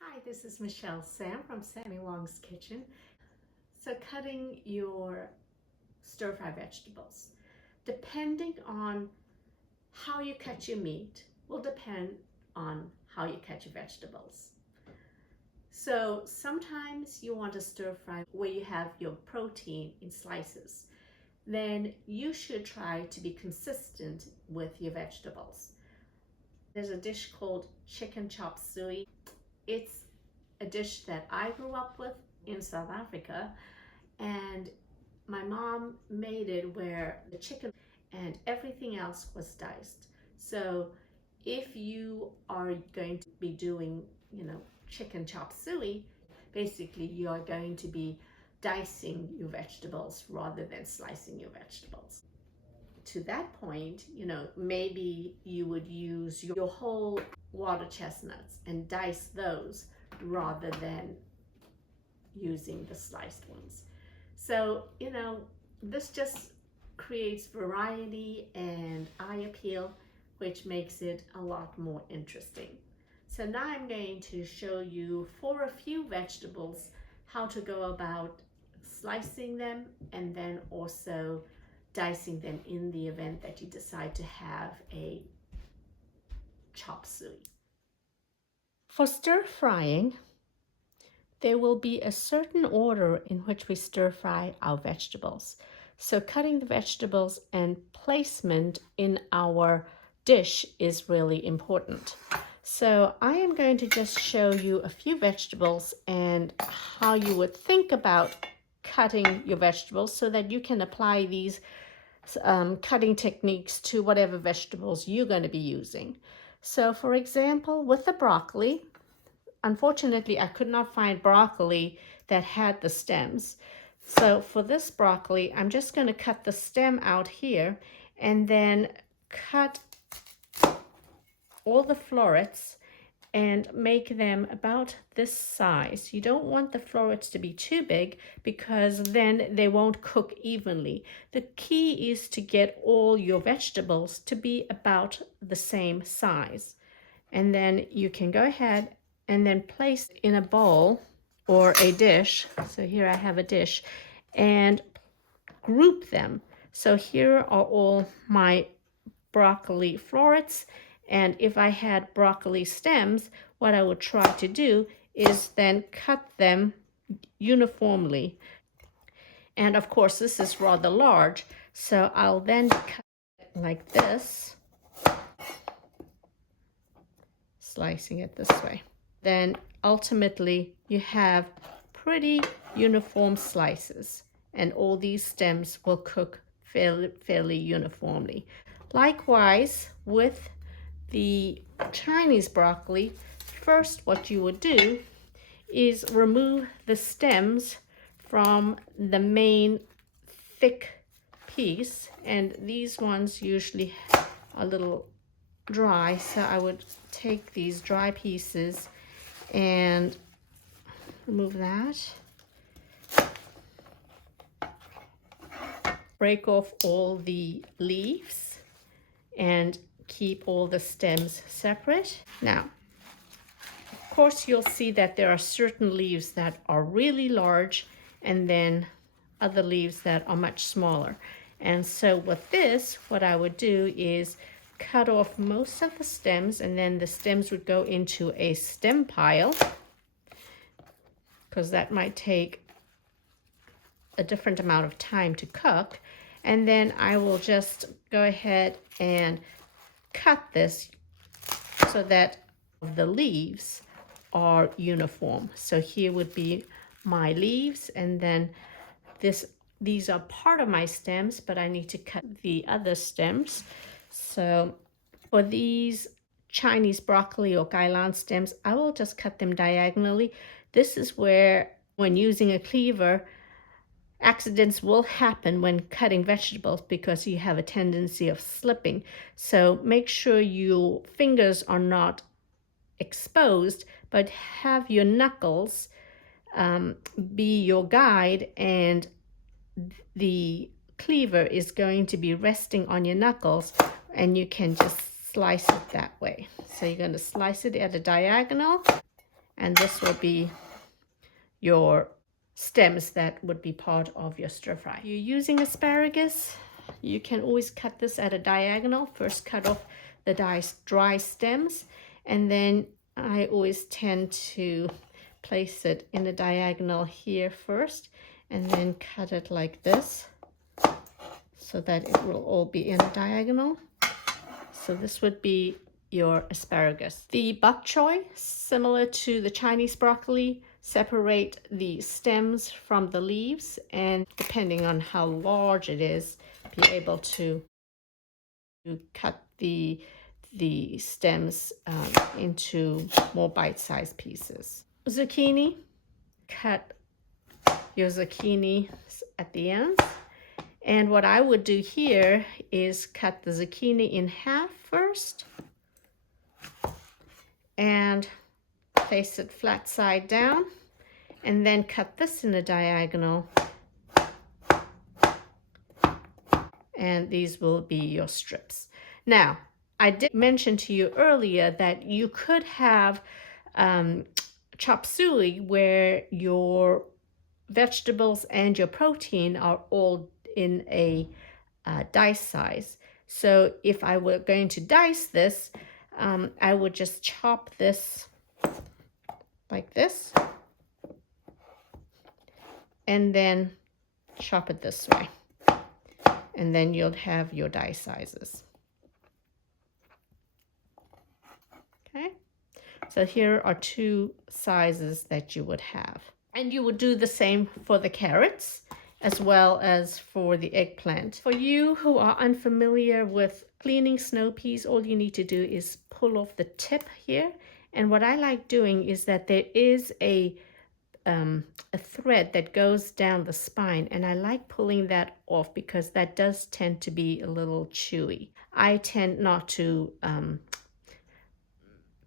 Hi, this is Michellesam from Sammy Wong's Kitchen. So cutting your stir-fry vegetables, depending on how you cut your meat, will depend on how you cut your vegetables. So sometimes you want to stir fry where you have your protein in slices. Then you should try to be consistent with your vegetables. There's a dish called chicken chop suey. It's a dish that I grew up with in South Africa, and my mom made it where the chicken and everything else was diced. So if you are going to be doing, chicken chop suey, basically you are going to be dicing your vegetables rather than slicing your vegetables. To that point, maybe you would use your whole water chestnuts and dice those rather than using the sliced ones. So, this just creates variety and eye appeal, which makes it a lot more interesting. So now I'm going to show you for a few vegetables how to go about slicing them and then also dicing them in the event that you decide to have a chop suey. For stir frying, there will be a certain order in which we stir fry our vegetables. So cutting the vegetables and placement in our dish is really important. So I am going to just show you a few vegetables and how you would think about cutting your vegetables so that you can apply these cutting techniques to whatever vegetables you're going to be using. So for example, with the broccoli, unfortunately, I could not find broccoli that had the stems. So for this broccoli, I'm just going to cut the stem out here and then cut all the florets and make them about this size. You don't want the florets to be too big because then they won't cook evenly. The key is to get all your vegetables to be about the same size. And then you can go ahead and then place in a bowl or a dish. So here I have a dish and group them. So here are all my broccoli florets. And if I had broccoli stems, what I would try to do is then cut them uniformly. And of course, this is rather large. So I'll then cut it like this, slicing it this way. Then ultimately you have pretty uniform slices and all these stems will cook fairly uniformly. Likewise with the Chinese broccoli, first what you would do is remove the stems from the main thick piece, and these ones usually are a little dry, so I would take these dry pieces and remove that. Break off all the leaves and keep all the stems separate. Now, of course, you'll see that there are certain leaves that are really large and then other leaves that are much smaller. And so with this, what I would do is cut off most of the stems, and then the stems would go into a stem pile because that might take a different amount of time to cook. And then I will just go ahead and cut this so that the leaves are uniform. So here would be my leaves, and then these are part of my stems, but I need to cut the other stems. So for these Chinese broccoli or kailan stems, I will just cut them diagonally. This is where, when using a cleaver, accidents will happen when cutting vegetables because you have a tendency of slipping. So make sure your fingers are not exposed, but have your knuckles be your guide, and the cleaver is going to be resting on your knuckles, and you can just slice it that way. So you're going to slice it at a diagonal, and this will be your stems that would be part of your stir fry. If you're using asparagus, you can always cut this at a diagonal. First cut off the dry stems, and then I always tend to place it in a diagonal here first, and then cut it like this so that it will all be in a diagonal. So this would be your asparagus. The bok choy, similar to the Chinese broccoli, separate the stems from the leaves, and depending on how large it is, be able to cut the stems into more bite-sized pieces. Zucchini, cut your zucchini at the ends. And what I would do here is cut the zucchini in half first and place it flat side down, and then cut this in a diagonal, and these will be your strips. Now, I did mention to you earlier that you could have chop suey where your vegetables and your protein are all in a dice size. So if I were going to dice this, I would just chop this like this, and then chop it this way, and then you'll have your dice sizes. Okay, so here are two sizes that you would have, and you would do the same for the carrots as well as for the eggplant. For you who are unfamiliar with cleaning snow peas, all you need to do is pull off the tip here. And what I like doing is that there is a thread that goes down the spine, and I like pulling that off because that does tend to be a little chewy. I tend not to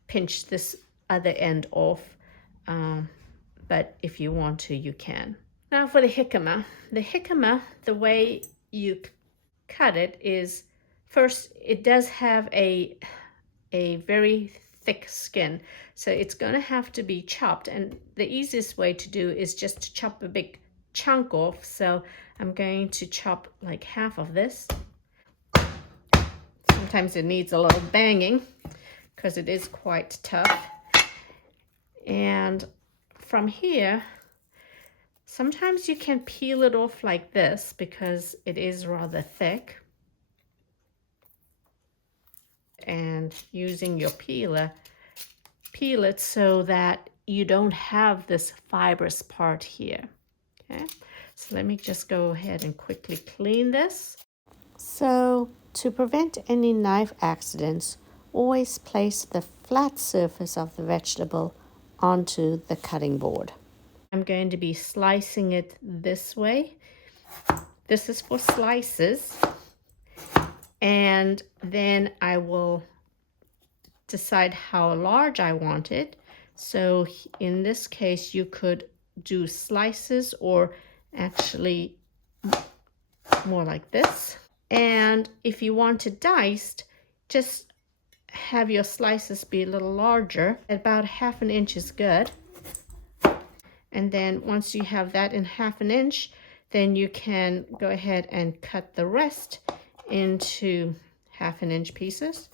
pinch this other end off, but if you want to, you can. Now for the jicama. The jicama, the way you cut it is, first, it does have a very thick skin, so it's going to have to be chopped, and the easiest way to do is just to chop a big chunk off. So I'm going to chop like half of this. Sometimes it needs a little banging because it is quite tough. And from here, sometimes you can peel it off like this because it is rather thick. And using your peeler, peel it so that you don't have this fibrous part here. Okay, so let me just go ahead and quickly clean this. So to prevent any knife accidents, always place the flat surface of the vegetable onto the cutting board. I'm going to be slicing it this way. This is for slices. And then I will decide how large I want it. So in this case, you could do slices, or actually more like this. And if you want it diced, just have your slices be a little larger. About 1/2 inch is good. And then once you have that in 1/2 inch, then you can go ahead and cut the rest into 1/2 inch pieces.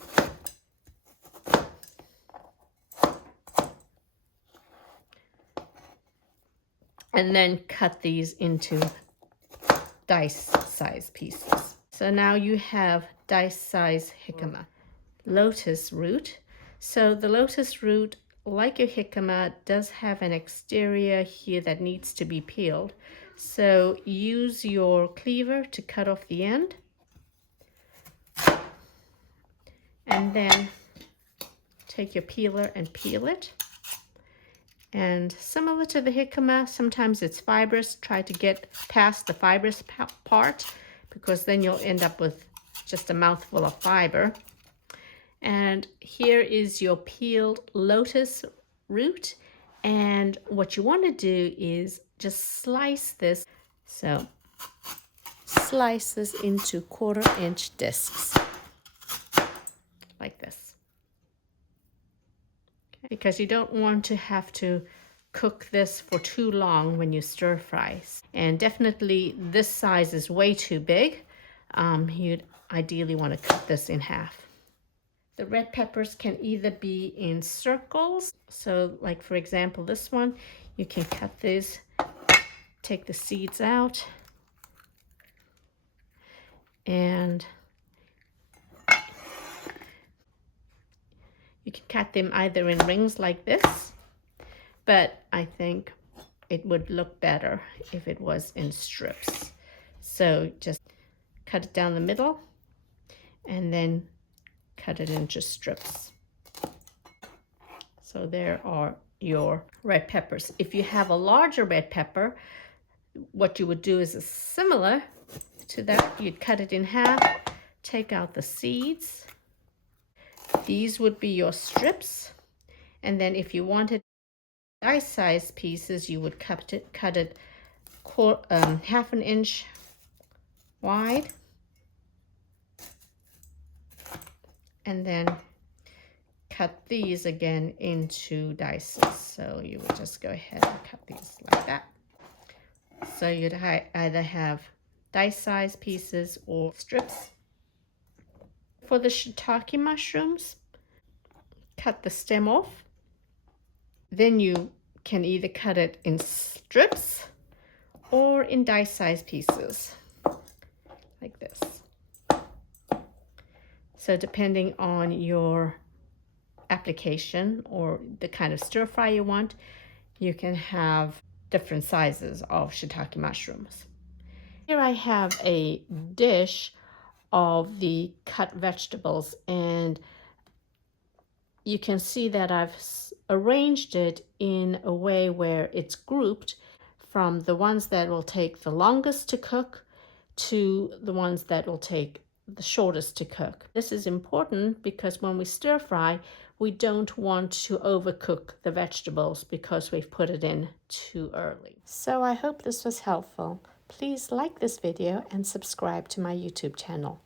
And then cut these into dice size pieces. So now you have dice size jicama. Lotus root. So the lotus root, like your jicama, does have an exterior here that needs to be peeled. So use your cleaver to cut off the end. And then take your peeler and peel it. And similar to the jicama, sometimes it's fibrous. Try to get past the fibrous part, because then you'll end up with just a mouthful of fiber. And here is your peeled lotus root. And what you want to do is just slice this. So slice this into 1/4 inch discs like this. because you don't want to have to cook this for too long when you stir fry. And definitely this size is way too big. You'd ideally want to cut this in half. The red peppers can either be in circles. So like for example, this one, you can cut this, take the seeds out, and you can cut them either in rings like this, but I think it would look better if it was in strips. So just cut it down the middle and then cut it into strips. So there are your red peppers. If you have a larger red pepper, what you would do is similar to that. You'd cut it in half, take out the seeds. These would be your strips. And then if you wanted dice-sized pieces, you would cut it half an inch wide, and then cut these again into dices. So you would just go ahead and cut these like that. So you'd either have dice-sized pieces or strips. For the shiitake mushrooms, cut the stem off. Then you can either cut it in strips or in dice-sized pieces, like this. So depending on your application or the kind of stir fry you want, you can have different sizes of shiitake mushrooms. Here I have a dish of the cut vegetables, and you can see that I've arranged it in a way where it's grouped from the ones that will take the longest to cook to the ones that will take the shortest to cook. This is important because when we stir fry, we don't want to overcook the vegetables because we've put it in too early. So I hope this was helpful. Please like this video and subscribe to my YouTube channel.